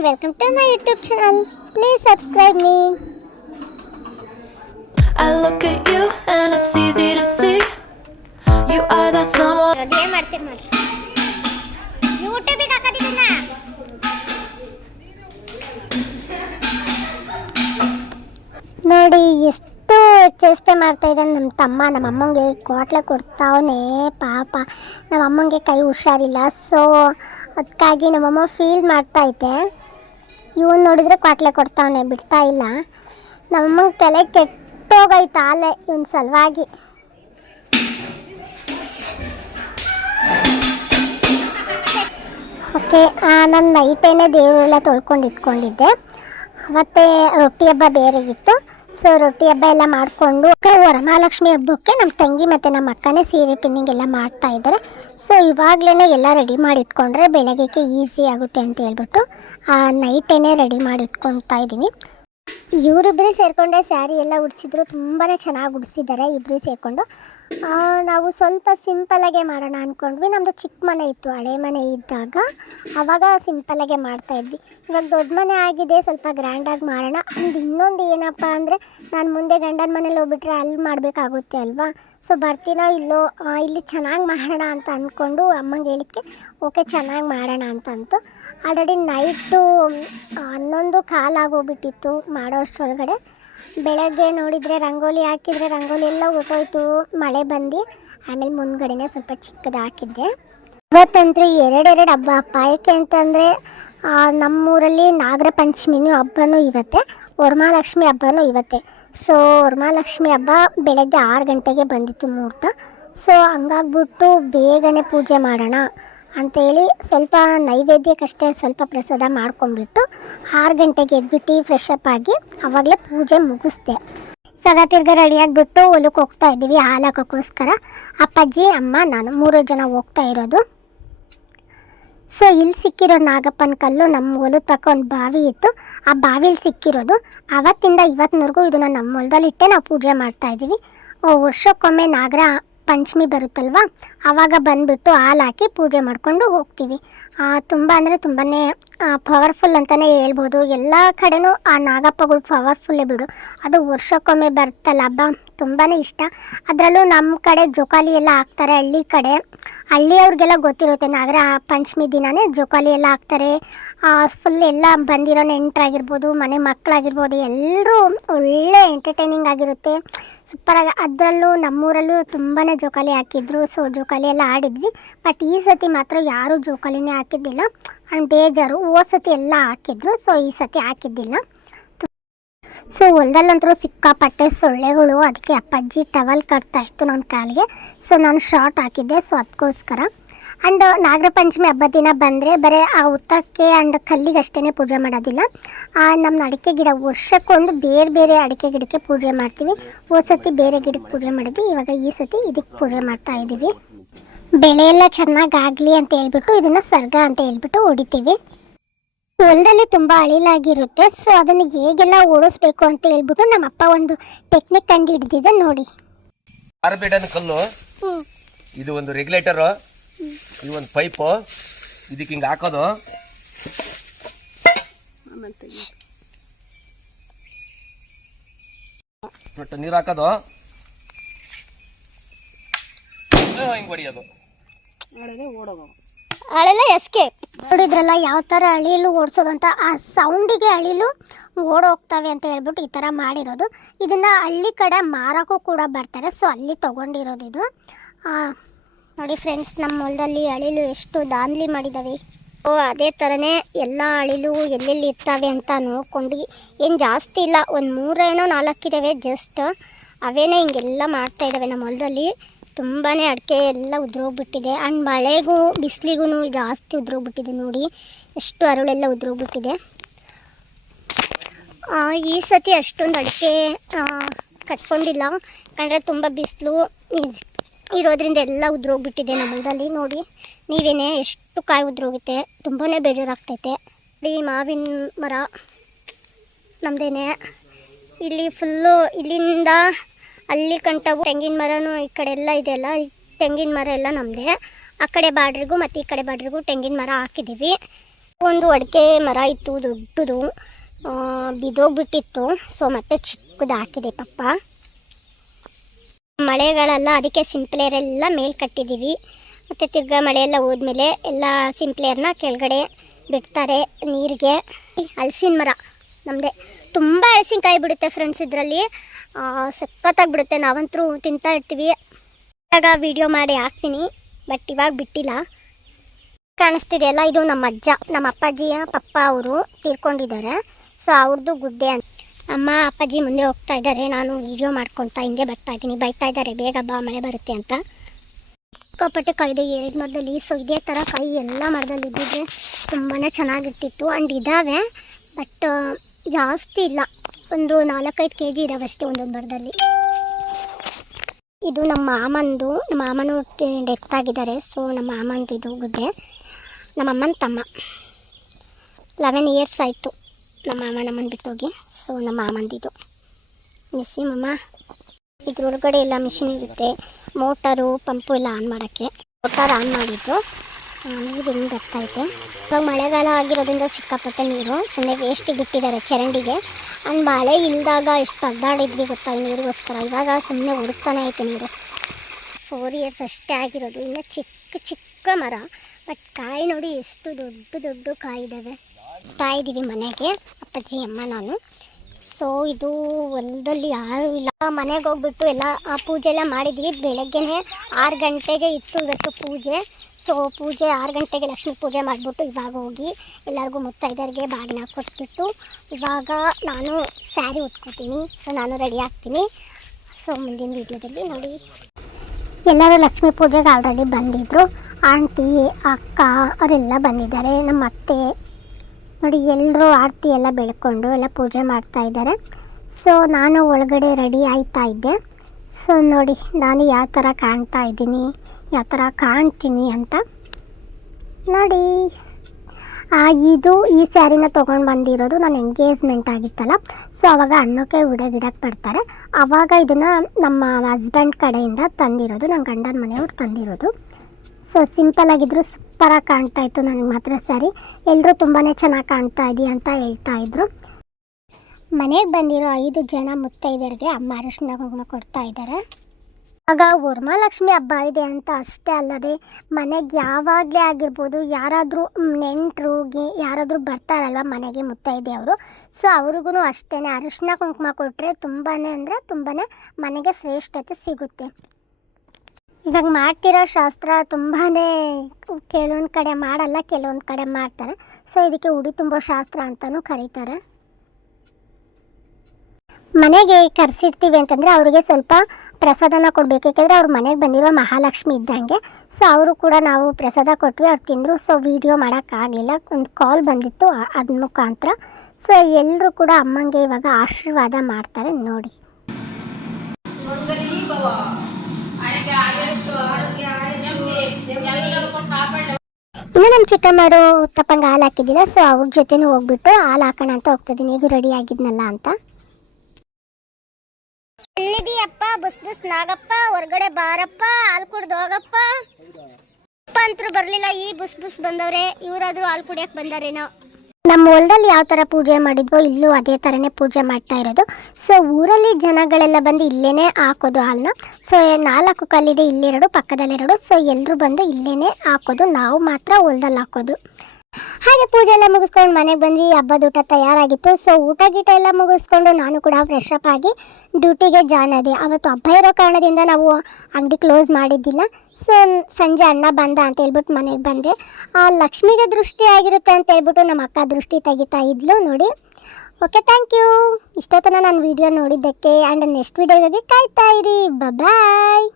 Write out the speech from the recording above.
and welcome to my YouTube channel. Please subscribe me. I look at you and it's easy to see. You are the someone. ಅದೇ ಮಾಡ್ತೀನಿ ಮಾಡಿ ಯೂಟ್ಯೂಬಿಗೆ ಹಾಕೋದಿದ್ದನ್ನ ನೋಡಿ ಎಷ್ಟು ಚೇಷ್ಟೆ ಮಾಡ್ತಾ ಇದ್ದಾನೆ ನಮ್ಮ ತಮ್ಮ. ನಮ್ಮ ಅಮ್ಮಂಗೆ ಕೋಟ್ಲೆ ಕೊಡ್ತಾವನೆ ಪಾಪ. ನಮ್ಮ ಅಮ್ಮಂಗೆ ಕೈ ಹುಷಾರಿಲ್ಲ. ಸೊ ಅದಕ್ಕಾಗಿ ನಮ್ಮಮ್ಮ ಫೀಲ್ ಮಾಡ್ತಾ ಐತೆ ಇವನು ನೋಡಿದ್ರೆ ಕ್ವಾಟ್ಲೆ ಕೊಡ್ತಾವನೆ, ಬಿಡ್ತಾ ಇಲ್ಲ. ನಮ್ಮಂಗೆ ತಲೆ ಕೆಟ್ಟೋಗೈತೆ ಆಲೆ ಇವನ ಸಲುವಾಗಿ. ಓಕೆ ನಾನು ನೈಟೇನೆ ದೇವರೆಲ್ಲ ತೊಳ್ಕೊಂಡು ಇಟ್ಕೊಂಡಿದ್ದೆ. ಮತ್ತು ರೊಟ್ಟಿ ಹಬ್ಬ ಬೇರೆಗಿತ್ತು. ಸೊ ರೊಟ್ಟಿ ಹಬ್ಬ ಎಲ್ಲ ಮಾಡಿಕೊಂಡು ವರಮಹಾಲಕ್ಷ್ಮಿ ಹಬ್ಬಕ್ಕೆ ನಮ್ಮ ತಂಗಿ ಮತ್ತು ನಮ್ಮ ಅಕ್ಕನೇ ಸೀರೆ ಪಿನ್ನಿಂಗ್ ಎಲ್ಲ ಮಾಡ್ತಾ ಇದ್ದಾರೆ. ಸೊ ಇವಾಗಲೇ ಎಲ್ಲ ರೆಡಿ ಮಾಡಿ ಇಟ್ಕೊಂಡ್ರೆ ಬೆಳಗ್ಗೆಗೆ ಈಸಿ ಆಗುತ್ತೆ ಅಂತ ಹೇಳ್ಬಿಟ್ಟು, ಆ ನೈಟೇನೆ ರೆಡಿ ಮಾಡಿ ಇಟ್ಕೊಳ್ತಾ ಇದ್ದೀನಿ. ಇವರಿಬ್ಬರೇ ಸೇರಿಕೊಂಡೆ ಸ್ಯಾರಿ ಎಲ್ಲ ಉಡಿಸಿದ್ರು. ತುಂಬಾ ಚೆನ್ನಾಗಿ ಉಡಿಸಿದ್ದಾರೆ ಇಬ್ಬರು ಸೇರಿಕೊಂಡು. ನಾವು ಸ್ವಲ್ಪ ಸಿಂಪಲಾಗೆ ಮಾಡೋಣ ಅಂದ್ಕೊಂಡ್ವಿ ನಮ್ಮದು ಚಿಕ್ಕ ಮನೆ ಇತ್ತು, ಹಳೆ ಮನೆ ಇದ್ದಾಗ. ಆವಾಗ ಸಿಂಪಲಾಗೆ ಮಾಡ್ತಾ ಇದ್ವಿ. ಇವಾಗ ದೊಡ್ಡ ಮನೆ ಆಗಿದೆ, ಸ್ವಲ್ಪ ಗ್ರ್ಯಾಂಡಾಗಿ ಮಾಡೋಣ. ಅಂದ್ ಇನ್ನೊಂದು ಏನಪ್ಪ ಅಂದರೆ, ನಾನು ಮುಂದೆ ಗಂಡನ ಮನೇಲಿ ಹೋಗ್ಬಿಟ್ರೆ ಅಲ್ಲಿ ಮಾಡಬೇಕಾಗುತ್ತೆ ಅಲ್ವಾ? ಸೊ ಬರ್ತೀನೋ ಇಲ್ಲೋ ಇಲ್ಲಿ ಚೆನ್ನಾಗಿ ಮಾಡೋಣ ಅಂತ ಅಂದ್ಕೊಂಡು ಅಮ್ಮಂಗೆ ಹೇಳಿಕ್ಕೆ ಓಕೆ, ಚೆನ್ನಾಗಿ ಮಾಡೋಣ ಅಂತಂತು. ಆಲ್ರೆಡಿ ನೈಟು ಹನ್ನೊಂದು ಕಾಲಾಗೋಗ್ಬಿಟ್ಟಿತ್ತು ಮಾಡೋ ಅಷ್ಟರೊಳಗಡೆ ಬೆಳಗ್ಗೆ ನೋಡಿದರೆ ರಂಗೋಲಿ ಹಾಕಿದರೆ ರಂಗೋಲಿ ಎಲ್ಲ ಹೊಟ್ಟೋಯ್ತು ಮಳೆ ಬಂದು ಆಮೇಲೆ ಮುಂದ್ಗಡೆನೆ ಸ್ವಲ್ಪ ಚಿಕ್ಕದು ಹಾಕಿದ್ದೆ. ಇವತ್ತಂತೂ ಎರಡೆರಡು ಹಬ್ಬ. ಹಬ್ಬ ಯಾಕೆ ಅಂತಂದರೆ ನಮ್ಮೂರಲ್ಲಿ ನಾಗರ ಪಂಚಮಿನೂ ಹಬ್ಬನೂ ಇವತ್ತೆ. ವರಮಹಾಲಕ್ಷ್ಮಿ ಹಬ್ಬನೂ ಇವತ್ತೆ. ಸೊ ವರಮಹಾಲಕ್ಷ್ಮಿ ಹಬ್ಬ ಬೆಳಗ್ಗೆ ಆರು ಗಂಟೆಗೆ ಬಂದಿತ್ತು ಮುಹೂರ್ತ. ಸೊ ಹಂಗಾಗ್ಬಿಟ್ಟು ಬೇಗನೆ ಪೂಜೆ ಮಾಡೋಣ. ಅಂತೇಳಿ ಸ್ವಲ್ಪ ನೈವೇದ್ಯಕ್ಕಷ್ಟೇ ಸ್ವಲ್ಪ ಪ್ರಸಾದ ಮಾಡ್ಕೊಂಡ್ಬಿಟ್ಟು ಆರು ಗಂಟೆಗೆ ಎದ್ಬಿಟ್ಟು ಫ್ರೆಶ್ ಅಪ್ ಆಗಿ ಅವಾಗಲೇ ಪೂಜೆ ಮುಗಿಸ್ದೆ. ಇವಾಗ ತಿರ್ಗ ರೆಡಿಯಾಗಿಬಿಟ್ಟು ಹೊಲಕ್ಕೆ ಹೋಗ್ತಾ ಇದ್ದೀವಿ, ಹಾಲು ಅಪ್ಪಾಜಿ, ಅಮ್ಮ, ನಾನು ಮೂರು ಜನ ಹೋಗ್ತಾ ಇರೋದು. ಸೊ ಇಲ್ಲಿ ಸಿಕ್ಕಿರೋ ನಾಗಪ್ಪನ ಕಲ್ಲು ನಮ್ಮ ಹೊಲದ ಪಕ್ಕ ಒಂದು ಬಾವಿ ಇತ್ತು. ಆ ಬಾವಿಲಿ ಸಿಕ್ಕಿರೋದು. ಅವತ್ತಿಂದ ಇವತ್ತಿನವರೆಗೂ ಇದನ್ನು ನಮ್ಮ ಹೊಲದಲ್ಲಿಟ್ಟೆ ನಾವು ಪೂಜೆ ಮಾಡ್ತಾ ಇದ್ದೀವಿ. ವರ್ಷಕ್ಕೊಮ್ಮೆ ನಾಗರ ಪಂಚಮಿ ಬರುತ್ತಲ್ವಾ? ಆವಾಗ ಬಂದುಬಿಟ್ಟು ಹಾಲು ಹಾಕಿ ಪೂಜೆ ಮಾಡಿಕೊಂಡು ಹೋಗ್ತೀವಿ. ತುಂಬ ಅಂದರೆ ತುಂಬಾ ಪವರ್ಫುಲ್ ಅಂತಲೇ ಹೇಳ್ಬೋದು. ಎಲ್ಲ ಕಡೆನೂ ಆ ನಾಗಪ್ಪಗಳು ಪವರ್ಫುಲ್ಲೇ ಬಿಡು. ಅದು ವರ್ಷಕ್ಕೊಮ್ಮೆ ಬರುತ್ತಲ್ಲ ಹಬ್ಬ ತುಂಬಾ ಇಷ್ಟ. ಅದರಲ್ಲೂ ನಮ್ಮ ಕಡೆ ಜೋಕಾಲಿ ಎಲ್ಲ ಹಾಕ್ತಾರೆ ಹಳ್ಳಿ ಕಡೆ. ಹಳ್ಳಿಯವ್ರಿಗೆಲ್ಲ ಗೊತ್ತಿರುತ್ತೆ. ನಾಗರ ಪಂಚಮಿ ದಿನವೇ ಜೋಕಾಲಿ ಎಲ್ಲ ಹಾಕ್ತಾರೆ. ಫುಲ್ ಎಲ್ಲ ಬಂದಿರೋ ನೆಂಟರಾಗಿರ್ಬೋದು, ಮನೆ ಮಕ್ಕಳಾಗಿರ್ಬೋದು ಎಲ್ಲರೂ ಒಳ್ಳೆ ಎಂಟರ್ಟೈನಿಂಗ್ ಆಗಿರುತ್ತೆ. ಸೂಪರಾಗಿ ಅದರಲ್ಲೂ ನಮ್ಮೂರಲ್ಲೂ ತುಂಬಾ ಜೋಕಾಲಿ ಹಾಕಿದ್ರು. ಸೊ ಜೋಕಾಲಿ ಎಲ್ಲ ಆಡಿದ್ವಿ. ಬಟ್ ಈ ಸತಿ ಮಾತ್ರ ಯಾರೂ ಜೋಕಾಲಿನೇ ಹಾಕಿದ್ದಿಲ್ಲ. ಆ್ಯಂಡ್ ಬೇಜಾರು ಓ ಸತಿ ಎಲ್ಲ ಹಾಕಿದ್ರು. ಸೊ ಈ ಸತಿ ಹಾಕಿದ್ದಿಲ್ಲ. ಸೊ ಹೊಲ್ದಲ್ಲಂತರೂ ಸಿಕ್ಕಾಪಟ್ಟೆ ಸೊಳ್ಳೆಗಳು, ಅದಕ್ಕೆ ಅಪ್ಪಾಜಿ ಟವಲ್ ಕಟ್ತಾ ಇತ್ತು ನನ್ನ ಕಾಲಿಗೆ. ಸೊ ನಾನು ಶಾರ್ಟ್ ಹಾಕಿದ್ದೆ. ಸೊ ಅದಕ್ಕೋಸ್ಕರ ಆ್ಯಂಡ್ ನಾಗರ ಪಂಚಮಿ ಹಬ್ಬದ ದಿನ ಬಂದರೆ ಬರೀ ಆ ಉತ್ತಕ್ಕೆ ಆ್ಯಂಡ್ ಕಲ್ಲಿಗಷ್ಟೇ ಪೂಜೆ ಮಾಡೋದಿಲ್ಲ. ನಮ್ಮ ಅಡಿಕೆ ಗಿಡ ವರ್ಷಕ್ಕೊಂದು ಬೇರೆ ಬೇರೆ ಅಡಿಕೆ ಗಿಡಕ್ಕೆ ಪೂಜೆ ಮಾಡ್ತೀವಿ. ಹೋದ ಸತಿ ಬೇರೆ ಗಿಡಕ್ಕೆ ಪೂಜೆ ಮಾಡಿದ್ವಿ ಇವಾಗ ಈ ಸತಿ ಇದಕ್ಕೆ ಪೂಜೆ ಮಾಡ್ತಾ ಇದ್ದೀವಿ. ಬೆಳೆ ಎಲ್ಲ ಚೆನ್ನಾಗಿ ಆಗಲಿ ಅಂತ ಹೇಳ್ಬಿಟ್ಟು ಇದನ್ನು ಸರ್ಗ ಅಂತ ಹೇಳ್ಬಿಟ್ಟು ಹೊಡಿತೀವಿ. ಹೊಲದಲ್ಲಿ ತುಂಬ ಅಳಿಲಾಗಿರುತ್ತೆ ಸೊ ಅದನ್ನು ಹೇಗೆಲ್ಲ ಓಡಿಸ್ಬೇಕು ಅಂತ ಹೇಳ್ಬಿಟ್ಟು ನಮ್ಮ ಅಪ್ಪ ಒಂದು ಟೆಕ್ನಿಕ್ ಕಂಡು ಹಿಡಿದಿದೆ ನೋಡಿ. ಕಲ್ಲು. ಇದು ಒಂದು ರೆಗ್ಯುಲೇಟರು ಇದು ಒಂದು ಪೈಪು ಇದಕ್ಕೆ ಹಿಂಗೆ ಹಾಕೋದು. ಒಟ್ಟು ನೀರು ಹಾಕೋದು. ಎಸ್ಕೇಪ್ ನೋಡಿದ್ರಲ್ಲ ಯಾವ ಥರ ಅಳಿಲು ಓಡಿಸೋದು ಅಂತ ಆ ಸೌಂಡಿಗೆ ಅಳಿಲು ಓಡೋಗ್ತವೆ ಅಂತ ಹೇಳ್ಬಿಟ್ಟು ಈ ಥರ ಮಾಡಿರೋದು. ಇದನ್ನು ಹಳ್ಳಿ ಕಡೆ ಮಾರೋಕ್ಕೂ ಕೂಡ ಬರ್ತಾರೆ ಸೊ ಅಲ್ಲಿ ತಗೊಂಡಿರೋದು ಇದು. ಆ, ನೋಡಿ ಫ್ರೆಂಡ್ಸ್ ನಮ್ಮ ಹೊಲದಲ್ಲಿ ಅಳಿಲು ಎಷ್ಟು ದಾಂಧಲಿ ಮಾಡಿದ್ದಾವೆ ಓ, ಅದೇ ಥರನೇ ಎಲ್ಲ ಅಳಿಲು ಎಲ್ಲೆಲ್ಲಿ ಇರ್ತವೆ ಅಂತ ನೋಡ್ಕೊಂಡು, ಏನು ಜಾಸ್ತಿ ಇಲ್ಲ, ಒಂದು ಮೂರೇನೋ ನಾಲ್ಕಿದ್ದಾವೆ ಜಸ್ಟ್ ಅವೇನೇ ಹಿಂಗೆಲ್ಲ ಮಾಡ್ತಾ ಇದ್ದಾವೆ ನಮ್ಮ ಹೊಲದಲ್ಲಿ. ತುಂಬಾ ಅಡಿಕೆ ಎಲ್ಲ ಉದುರೋಗ್ಬಿಟ್ಟಿದೆ. ಆ್ಯಂಡ್ ಮಳೆಗೂ ಬಿಸಿಲಿಗೂ ಜಾಸ್ತಿ ಉದುರೋಗ್ಬಿಟ್ಟಿದೆ ನೋಡಿ. ಎಷ್ಟು ಅರಳೆಲ್ಲ ಉದುರೋಗ್ಬಿಟ್ಟಿದೆ. ಈ ಸತಿ ಅಷ್ಟೊಂದು ಅಡಿಕೆ ಕಟ್ಕೊಂಡಿಲ್ಲ. ಯಾಕಂದರೆ ತುಂಬ ಬಿಸಿಲು ಇರೋದ್ರಿಂದ ಎಲ್ಲ ಉದ್ರೋಗ್ಬಿಟ್ಟಿದೆ ಹೊಲದಲ್ಲಿ ನೋಡಿ ನೀವೇನೇ ಎಷ್ಟು ಕಾಯಿ ಉದ್ರೋಗುತ್ತೆ ತುಂಬಾ ಬೇಜಾರಾಗ್ತೈತೆ. ಈ ಮಾವಿನ ಮರ ನಮ್ಮದೇನೆ ಇಲ್ಲಿ ಫುಲ್ಲು ಇಲ್ಲಿಂದ ಅಲ್ಲಿ ಕಂಟವು ತೆಂಗಿನ ಮರನೂ ಈ ಕಡೆ ಎಲ್ಲ ಇದೆಯಲ್ಲ ತೆಂಗಿನ ಮರ ಎಲ್ಲ ನಮ್ಮದೇ ಆ ಕಡೆ ಬಾಡ್ರಿಗೂ ಮತ್ತು ಈ ಕಡೆ ಬಾಡ್ರಿಗೂ ತೆಂಗಿನ ಮರ ಹಾಕಿದ್ದೀವಿ ಒಂದು ಅಡಿಕೆ ಮರ ಇತ್ತು ದೊಡ್ಡದು. ಆ, ಬಿದ್ದೋಗ್ಬಿಟ್ಟಿತ್ತು ಸೊ ಮತ್ತೆ ಚಿಕ್ಕದು ಹಾಕಿದೆ ಪಪ್ಪ. ಮಳೆಗಳೆಲ್ಲ ಅದಕ್ಕೆ ಸಿಂಪ್ಲೇರೆಲ್ಲ ಮೇಲೆ ಕಟ್ಟಿದ್ದೀವಿ. ಮತ್ತು ತಿರ್ಗ ಮಳೆ ಎಲ್ಲ ಹೋದ್ಮೇಲೆ ಎಲ್ಲ ಸಿಂಪ್ಲೇರ್ನ ಕೆಳಗಡೆ ಬಿಡ್ತಾರೆ ನೀರಿಗೆ. ಹಲಸಿನ ಮರ ನಮ್ಮದೇ ತುಂಬ ಹಲಸಿನಕಾಯಿ ಬಿಡುತ್ತೆ ಫ್ರೆಂಡ್ಸ್ ಇದರಲ್ಲಿ. ಸಖತ್ತಾಗಿ ಬಿಡುತ್ತೆ. ನಾವಂತರೂ ತಿಂತಾ ಇರ್ತೀವಿ. ಇವಾಗ ವಿಡಿಯೋ ಮಾಡಿ ಹಾಕ್ತೀನಿ ಬಟ್ ಇವಾಗ ಬಿಟ್ಟಿಲ್ಲ. ಕಾಣಿಸ್ತಿದೆಯಲ್ಲ ಇದು ನಮ್ಮ ಅಜ್ಜ ನಮ್ಮ ಅಪ್ಪಾಜಿಯ ಪಪ್ಪ ಅವರು ತೀರ್ಕೊಂಡಿದ್ದಾರೆ. ಸೊ ಅವ್ರದ್ದು ಗುಡ್ಡೆ ಅಂತ. ಅಮ್ಮ, ಅಪ್ಪಾಜಿ ಮುಂದೆ ಹೋಗ್ತಾ ಇದ್ದಾರೆ. ನಾನು ವಿಡಿಯೋ ಮಾಡ್ಕೊತಾ ಹಿಂಗೆ ಬರ್ತಾ ಇದ್ದೀನಿ. ಬೈತಾ ಇದ್ದಾರೆ. ಬೇಗ ಬಾ, ಮಳೆ ಬರುತ್ತೆ ಅಂತ. ಸಿಕ್ಕಾಪಟ್ಟೆ ಕಾಯಿದೆ. ಎರಡು ಮರದಲ್ಲಿ ಸೊ ಇದೇ ಥರ ಕೈ ಎಲ್ಲ ಮರದಲ್ಲಿ ಇದ್ದಿದ್ರೆ ತುಂಬಾ ಚೆನ್ನಾಗಿರ್ತಿತ್ತು ಆ್ಯಂಡ್ ಇದ್ದಾವೆ ಬಟ್ ಜಾಸ್ತಿ ಇಲ್ಲ. ಒಂದು ನಾಲ್ಕೈದು ಕೆ ಜಿ ಇದಾವೆ ಅಷ್ಟೇ ಒಂದೊಂದು ಮರದಲ್ಲಿ. ಇದು ನಮ್ಮ ಮಾಮಂದು. ನಮ್ಮ ಮಾಮನು ಡೆತ್ ಆಗಿದ್ದಾರೆ. ಸೊ ನಮ್ಮ ಮಾಮಂದು ಇದು ಗುಡ್ಡೆ. ನಮ್ಮ ಅಮ್ಮನ ತಮ್ಮ. ಲೆವೆನ್ ಇಯರ್ಸ್ ಆಯಿತು. ನಮ್ಮ ಮಾಮ ನಮ್ಮನ್ನು ಬಿಟ್ಟೋಗಿ ಸೊ ನಮ್ಮ ಮಾಮಂದಿದು ಮಿಸ್ಸಿ ಮಮ್ಮ ಇದ್ರೊಳಗಡೆ ಎಲ್ಲ ಮಿಷಿನ್ ಇರುತ್ತೆ. ಮೋಟಾರು ಪಂಪು ಎಲ್ಲ ಆನ್ ಮಾಡೋಕ್ಕೆ. ಮೋಟಾರ್ ಆನ್ ಮಾಡಿದ್ದು ನೀರು ಹಿಂಗೆ ಬರ್ತೈತೆ ಇವಾಗ ಮಳೆಗಾಲ ಆಗಿರೋದ್ರಿಂದ ಸಿಕ್ಕಾಪಟ್ಟೆ ನೀರು. ಸುಮ್ಮನೆ ವೇಸ್ಟಿಗೆ ಬಿಟ್ಟಿದ್ದಾರೆ ಚರಂಡಿಗೆ. ಅಂದ್ ಮಳೆ ಇಲ್ದಾಗ ಎಷ್ಟು ಪರದಾಡಿದ್ವಿ ಗೊತ್ತಾ ನೀರಿಗೋಸ್ಕರ. ಇವಾಗ ಸುಮ್ಮನೆ ಹುಡುಕ್ತಾನೆ ಐತೆ ನೀರು. ಫೋರ್ ಇಯರ್ಸ್ ಅಷ್ಟೇ ಆಗಿರೋದು. ಇನ್ನು ಚಿಕ್ಕ ಚಿಕ್ಕ ಮರ. ಬಟ್ ಕಾಯಿ ನೋಡಿ ಎಷ್ಟು ದೊಡ್ಡ ದೊಡ್ಡ ಕಾಯಿ ಇದ್ದಾವೆ ಇದ್ದೀವಿ ಮನೆಗೆ. ಅಪ್ಪಾಜಿ, ಅಮ್ಮ, ನಾನು. ಸೊ ಇದು ಹೊಲದಲ್ಲಿ ಯಾರೂ ಇಲ್ಲ. ಮನೆಗೆ ಹೋಗ್ಬಿಟ್ಟು ಎಲ್ಲ, ಆ ಪೂಜೆ ಎಲ್ಲ ಮಾಡಿದ್ವಿ. ಬೆಳಗ್ಗೆನೆ ಆರು ಗಂಟೆಗೆ ಇತ್ತು ಇವತ್ತು ಪೂಜೆ. ಸೊ ಪೂಜೆ ಆರು ಗಂಟೆಗೆ ಲಕ್ಷ್ಮೀ ಪೂಜೆ ಮಾಡಿಬಿಟ್ಟು ಇವಾಗ ಹೋಗಿ ಎಲ್ಲರಿಗೂ ಮುತ್ತೈದರಿಗೆ ಬಾಗಿನ ಕೊಟ್ಬಿಟ್ಟು ಇವಾಗ ನಾನು ಸ್ಯಾರಿ ಉಟ್ಕೋತೀನಿ. ಸೊ ನಾನು ರೆಡಿ ಆಗ್ತೀನಿ. ಸೊ ಮುಂದಿನ ವೀಡಿಯೋದಲ್ಲಿ ನೋಡಿ. ಎಲ್ಲರೂ ಲಕ್ಷ್ಮೀ ಪೂಜೆಗೆ ಆಲ್ರೆಡಿ ಬಂದಿದ್ದರು ಆಂಟಿ ಅಕ್ಕ, ಅವರೆಲ್ಲ ಬಂದಿದ್ದಾರೆ. ನಮ್ಮ ಅತ್ತೆ ನೋಡಿ ಎಲ್ಲರೂ ಆರತಿ ಎಲ್ಲ ಬೆಳ್ಕೊಂಡು ಎಲ್ಲ ಪೂಜೆ ಮಾಡ್ತಾ ಇದ್ದಾರೆ. ಸೊ ನಾನು ಒಳಗಡೆ ರೆಡಿ ಆಯ್ತಾ ಇದ್ದೆ. ಸೊ ನೋಡಿ, ನಾನು ಯಾವ ಥರ ಕಾಣ್ತಾ ಇದ್ದೀನಿ, ಯಾವ ಥರ ಕಾಣ್ತೀನಿ ಅಂತ. ನೋಡಿ ಇದು ಈ ಸ್ಯಾರಿನ ತೊಗೊಂಡು ಬಂದಿರೋದು ನಾನು ಎಂಗೇಜ್ಮೆಂಟ್ ಆಗಿತ್ತಲ್ಲ. ಸೊ ಅವಾಗ ಹಣ್ಣಕ್ಕೆ ಉಡಗಿಡಕ್ಕೆ ಬರ್ತಾರೆ. ಆವಾಗ ಇದನ್ನು ನಮ್ಮ ಹಸ್ಬೆಂಡ್ ಕಡೆಯಿಂದ ತಂದಿರೋದು ನನ್ನ ಗಂಡನ ಮನೆಯವ್ರು ತಂದಿರೋದು. ಸೊ ಸಿಂಪಲ್ ಆಗಿದ್ರು ಸೂಪರಾಗಿ ಕಾಣ್ತಾ ಇತ್ತು ನನಗೆ ಮಾತ್ರ ಸ್ಯಾರಿ ಎಲ್ಲರೂ ತುಂಬಾ ಚೆನ್ನಾಗಿ ಕಾಣ್ತಾ ಇದೆಯಾ ಅಂತ ಹೇಳ್ತಾ ಇದ್ರು. ಮನೆಗೆ ಬಂದಿರೋ ಐದು ಜನ ಮುತ್ತೈದರಿಗೆ ಅಮ್ಮ ಅರಿಶಿನ ಕುಂಕುಮ ಕೊಡ್ತಾ ಇದ್ದಾರೆ ಆಗ ವರಮಹಾಲಕ್ಷ್ಮಿ ಹಬ್ಬ ಇದೆ ಅಂತ ಅಷ್ಟೇ ಅಲ್ಲದೆ ಮನೆಗೆ ಯಾವಾಗಲೇ ಆಗಿರ್ಬೋದು ಯಾರಾದರೂ ನೆಂಟರು ಯಾರಾದರೂ ಬರ್ತಾರಲ್ವ ಮನೆಗೆ ಮುತ್ತೈದೆ ಅವರು. ಸೊ ಅವ್ರಿಗೂ ಅಷ್ಟೇ ಅರಿಶಿನ ಕುಂಕುಮ ಕೊಟ್ಟರೆ ತುಂಬಾ ಅಂದರೆ ತುಂಬಾ ಮನೆಗೆ ಶ್ರೇಷ್ಠತೆ ಸಿಗುತ್ತೆ. ಇವಾಗ ಮಾಡ್ತಿರೋ ಶಾಸ್ತ್ರ ತುಂಬಾ ಕೆಲವೊಂದು ಕಡೆ ಮಾಡಲ್ಲ, ಕೆಲವೊಂದು ಕಡೆ ಮಾಡ್ತಾರೆ. ಸೊ ಇದಕ್ಕೆ ಉಡಿ ತುಂಬೋ ಶಾಸ್ತ್ರ ಅಂತಲೂ ಕರೀತಾರೆ. ಮನೆಗೆ ಕರೆಸಿರ್ತೀವಿ ಅಂತಂದರೆ ಅವರಿಗೆ ಸ್ವಲ್ಪ ಪ್ರಸಾದನ ಕೊಡಬೇಕು. ಯಾಕೆಂದರೆ ಅವ್ರ ಮನೆಗೆ ಬಂದಿರೋ ಮಹಾಲಕ್ಷ್ಮಿ ಇದ್ದಂಗೆ. ಸೊ ಅವರು ಕೂಡ ನಾವು ಪ್ರಸಾದ ಕೊಟ್ವಿ, ಅವ್ರು ತಿಂದರು. ಸೊ ವಿಡಿಯೋ ಮಾಡೋಕ್ಕಾಗಲಿಲ್ಲ ಒಂದು ಕಾಲ್ ಬಂದಿತ್ತು ಅದ್ರ ಅದ್ ಮುಖಾಂತರ. ಸೊ ಎಲ್ಲರೂ ಕೂಡ ಅಮ್ಮಂಗೆ ಇವಾಗ ಆಶೀರ್ವಾದ ಮಾಡ್ತಾರೆ ನೋಡಿ. ಇನ್ನು ನಮ್ಮ ಚಿಕ್ಕಮ್ಮರು ತಪ್ಪಂಗೆ ಹಾಲು ಹಾಕಿದ್ದಿಲ್ಲ ಸೊ ಅವ್ರ ಜೊತೆನೂ ಹೋಗ್ಬಿಟ್ಟು ಹಾಲು ಹಾಕೋಣ ಅಂತ ಹೋಗ್ತಿದ್ದೀನಿ. ಹೇಗೂ ರೆಡಿ ಆಗಿದ್ನಲ್ಲ ಅಂತ. ಎಲ್ಲಿದೀಯಪ್ಪ ಬುಸ್ ಬುಸ್ ನಾಗಪ್ಪ, ಹೊರಗಡೆ ಬಾರಪ್ಪ, ಹಾಲು ಕುಡ್ದು ಹೋಗಪ್ಪ. ಅಪ್ಪ ಅಂತೂ ಬರಲಿಲ್ಲ, ಈ ಬುಸ್ ಬುಸ್ ಬಂದವ್ರೆ. ಇವರಾದ್ರೂ ಹಾಲು ಕುಡಿಯಕ್ಕೆ ಬಂದಾರೇನೋ. ನಮ್ಮ ಹೊಲದಲ್ಲಿ ಯಾವ ಥರ ಪೂಜೆ ಮಾಡಿದ್ವೋ ಇಲ್ಲೂ ಅದೇ ಥರನೇ ಪೂಜೆ ಮಾಡ್ತಾ ಇರೋದು. ಸೊ ಊರಲ್ಲಿ ಜನಗಳೆಲ್ಲ ಬಂದು ಇಲ್ಲೇನೆ ಹಾಕೋದು ಹಾಲನ್ನ ಸೊ ನಾಲ್ಕು ಕಲ್ಲಿದೆ ಇಲ್ಲೆರಡು ಪಕ್ಕದಲ್ಲೆರಡು ಸೊ ಎಲ್ಲರೂ ಬಂದು ಇಲ್ಲೇನೆ ಹಾಕೋದು. ನಾವು ಮಾತ್ರ ಹೊಲದಲ್ಲಿ ಹಾಕೋದು. ಹಾಗೆ ಪೂಜೆ ಎಲ್ಲ ಮುಗಿಸ್ಕೊಂಡು ಮನೆಗೆ ಬಂದ್ವಿ. ಹಬ್ಬದ ಊಟ ತಯಾರಾಗಿತ್ತು. ಸೊ ಊಟ ಗೀಟ ಎಲ್ಲ ಮುಗಿಸ್ಕೊಂಡು ನಾನು ಕೂಡ ಫ್ರೆಶ್ ಅಪ್ ಆಗಿ ಡ್ಯೂಟಿಗೆ ಜಾಯ್ನ್ ಆದೆ. ಅವತ್ತು ಹಬ್ಬ ಇರೋ ಕಾರಣದಿಂದ ನಾವು ಅಂಗಡಿ ಕ್ಲೋಸ್ ಮಾಡಿದ್ದಿಲ್ಲ. ಸೊ ಸಂಜೆ ಅಣ್ಣ ಬಂದ ಅಂತ ಹೇಳ್ಬಿಟ್ಟು ಮನೆಗೆ ಬಂದೆ. ಆ ಲಕ್ಷ್ಮಿಗೆ ದೃಷ್ಟಿ ಆಗಿರುತ್ತೆ ಅಂತ ಹೇಳ್ಬಿಟ್ಟು ನಮ್ಮ ಅಕ್ಕ ದೃಷ್ಟಿ ತೆಗಿತಾ ಇದ್ಲು ನೋಡಿ. ಓಕೆ ಥ್ಯಾಂಕ್ ಯು ಇಷ್ಟೊತ್ತನ ನಾನು ವಿಡಿಯೋ ನೋಡಿದ್ದಕ್ಕೆ ಆ್ಯಂಡ್ ನೆಕ್ಸ್ಟ್ ವಿಡಿಯೋಗಾಗಿ ಕಾಯ್ತಾ ಇರಿ. ಬಾಯ್